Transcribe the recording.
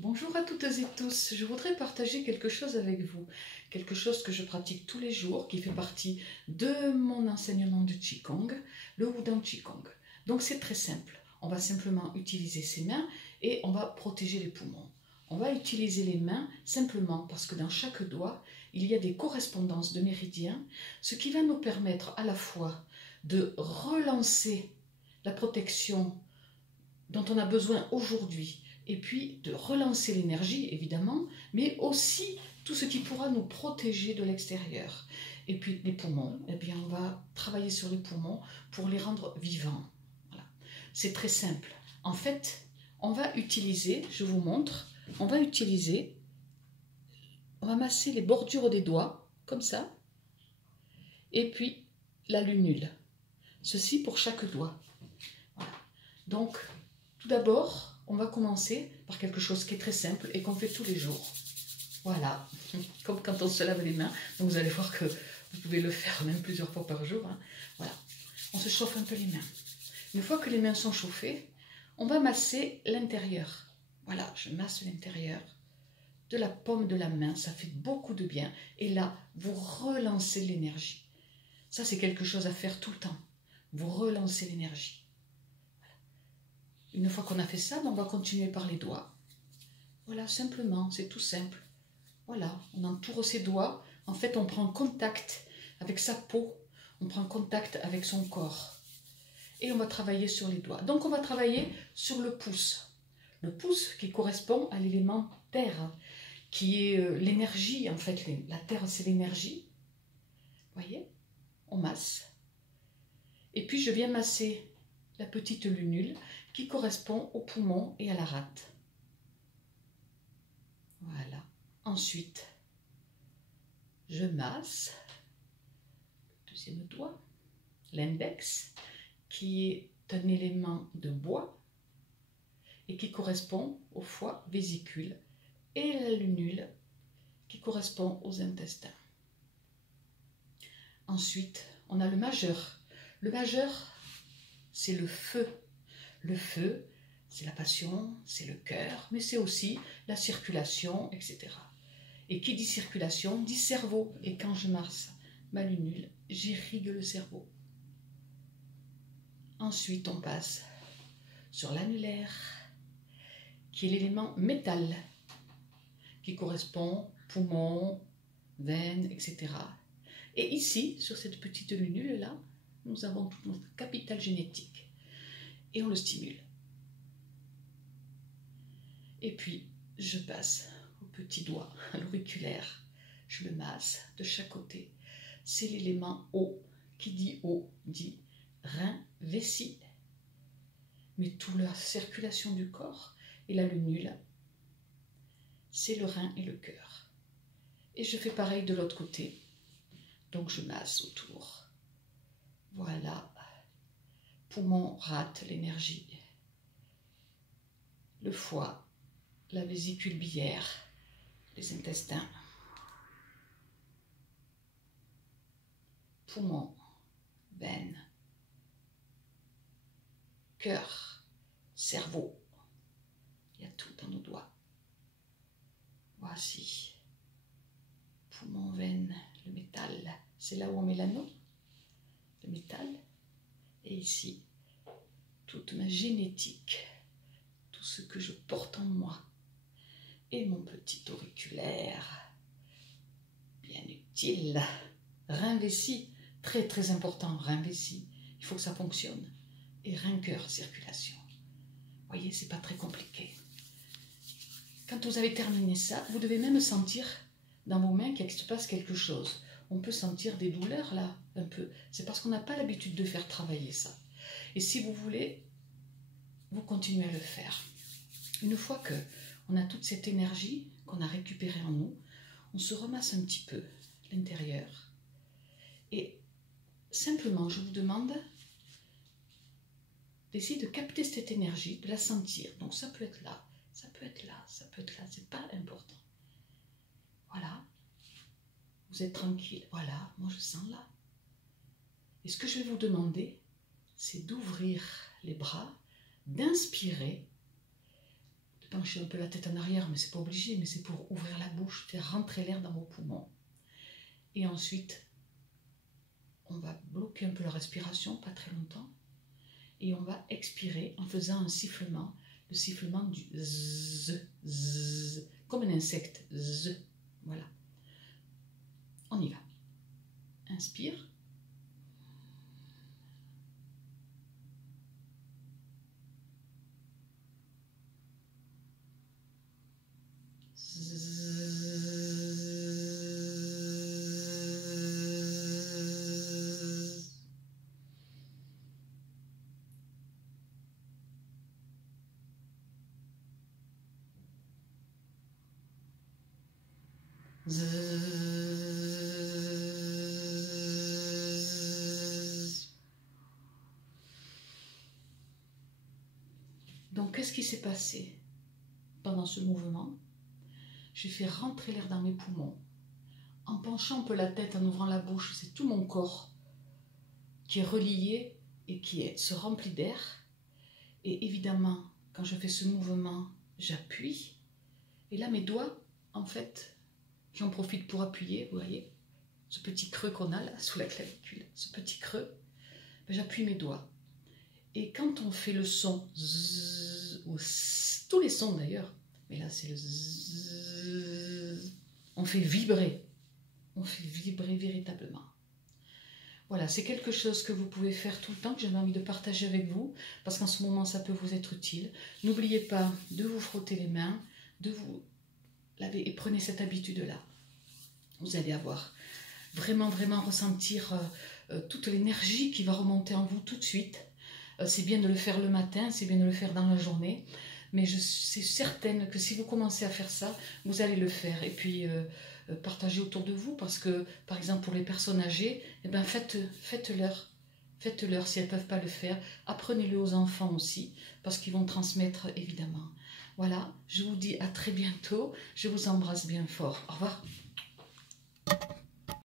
Bonjour à toutes et tous, je voudrais partager quelque chose avec vous, quelque chose que je pratique tous les jours, qui fait partie de mon enseignement de Qigong, le Wudang Qigong. Donc c'est très simple, on va simplement utiliser ses mains et on va protéger les poumons. On va utiliser les mains simplement parce que dans chaque doigt, il y a des correspondances de méridiens, ce qui va nous permettre à la fois de relancer la protection dont on a besoin aujourd'hui, et puis de relancer l'énergie, évidemment, mais aussi tout ce qui pourra nous protéger de l'extérieur. Et puis les poumons, eh bien, on va travailler sur les poumons pour les rendre vivants. Voilà. C'est très simple. En fait, on va utiliser, je vous montre, on va masser les bordures des doigts, comme ça, et puis la lunule. Ceci pour chaque doigt. Voilà. Donc, tout d'abord, on va commencer par quelque chose qui est très simple et qu'on fait tous les jours. Voilà, comme quand on se lave les mains. Donc vous allez voir que vous pouvez le faire même plusieurs fois par jour. Voilà, on se chauffe un peu les mains. Une fois que les mains sont chauffées, on va masser l'intérieur. Voilà, je masse l'intérieur de la paume de la main. Ça fait beaucoup de bien. Et là, vous relancez l'énergie. Ça, c'est quelque chose à faire tout le temps. Vous relancez l'énergie. Une fois qu'on a fait ça, on va continuer par les doigts. Voilà, simplement, c'est tout simple. Voilà, on entoure ses doigts. En fait, on prend contact avec sa peau, on prend contact avec son corps. Et on va travailler sur les doigts. Donc, on va travailler sur le pouce. Le pouce qui correspond à l'élément terre, qui est l'énergie. En fait, la terre, c'est l'énergie. Vous voyez? On masse. Et puis, je viens masser la petite lunule qui correspond au poumon et à la rate. Voilà. Ensuite, je masse le deuxième doigt, l'index, qui est un élément de bois et qui correspond au foie vésicule, et la lunule qui correspond aux intestins. Ensuite, on a le majeur. Le majeur, c'est le feu. Le feu, c'est la passion, c'est le cœur, mais c'est aussi la circulation, etc. Et qui dit circulation, dit cerveau. Et quand je masse ma lunule, j'irrigue le cerveau. Ensuite, on passe sur l'annulaire, qui est l'élément métal, qui correspond poumon, veines, etc. Et ici, sur cette petite lunule-là, nous avons tout notre capital génétique. Et on le stimule. Et puis, je passe au petit doigt, à l'auriculaire. Je le masse de chaque côté. C'est l'élément eau. Qui dit eau dit rein, vessie. Mais toute la circulation du corps et la lunule, c'est le rein et le cœur. Et je fais pareil de l'autre côté. Donc je masse autour. Voilà. Poumon, rate, l'énergie. Le foie, la vésicule biliaire, les intestins. Poumon, veine, cœur, cerveau. Il y a tout dans nos doigts. Voici. Poumon, veine, le métal. C'est là où on met l'anneau. Le métal. Et ici, toute ma génétique. Tout ce que je porte en moi. Et mon petit auriculaire. Bien utile. Rein vessie. Très très important, rein vessie. Il faut que ça fonctionne. Et rein cœur, circulation. Vous voyez, c'est pas très compliqué. Quand vous avez terminé ça, vous devez même sentir dans vos mains qu'il se passe quelque chose. On peut sentir des douleurs là, un peu. C'est parce qu'on n'a pas l'habitude de faire travailler ça. Et si vous voulez, vous continuez à le faire. Une fois qu'on a toute cette énergie qu'on a récupérée en nous, on se remasse un petit peu l'intérieur. Et simplement, je vous demande d'essayer de capter cette énergie, de la sentir. Donc ça peut être là, ça peut être là, ça peut être là, c'est pas important. Voilà, vous êtes tranquille, voilà, moi je sens là. Et ce que je vais vous demander, c'est d'ouvrir les bras, d'inspirer, de penchez un peu la tête en arrière, mais c'est pas obligé, mais c'est pour ouvrir la bouche, faire rentrer l'air dans vos poumons. Et ensuite, on va bloquer un peu la respiration, pas très longtemps, et on va expirer en faisant un sifflement, le sifflement du z, z, comme un insecte, z, voilà. On y va. Inspire. Donc, qu'est-ce qui s'est passé pendant ce mouvement? J'ai fait rentrer l'air dans mes poumons. En penchant un peu la tête, en ouvrant la bouche, c'est tout mon corps qui est relié et se remplit d'air. Et évidemment, quand je fais ce mouvement, j'appuie. Et là, mes doigts, en fait, j'en profite pour appuyer, vous voyez, ce petit creux qu'on a là, sous la clavicule, ce petit creux, j'appuie mes doigts. Et quand on fait le son zzz, ou ss, tous les sons d'ailleurs, mais là c'est le zzz, on fait vibrer véritablement. Voilà, c'est quelque chose que vous pouvez faire tout le temps, que j'avais envie de partager avec vous, parce qu'en ce moment ça peut vous être utile. N'oubliez pas de vous frotter les mains, de vous laver, et prenez cette habitude-là. Vous allez avoir vraiment ressentir toute l'énergie qui va remonter en vous tout de suite. C'est bien de le faire le matin, c'est bien de le faire dans la journée, mais je suis certaine que si vous commencez à faire ça, vous allez le faire. Et puis, partagez autour de vous, parce que, par exemple, pour les personnes âgées, eh ben, faites-leur si elles ne peuvent pas le faire. Apprenez-le aux enfants aussi, parce qu'ils vont transmettre, évidemment. Voilà, je vous dis à très bientôt, je vous embrasse bien fort. Au revoir.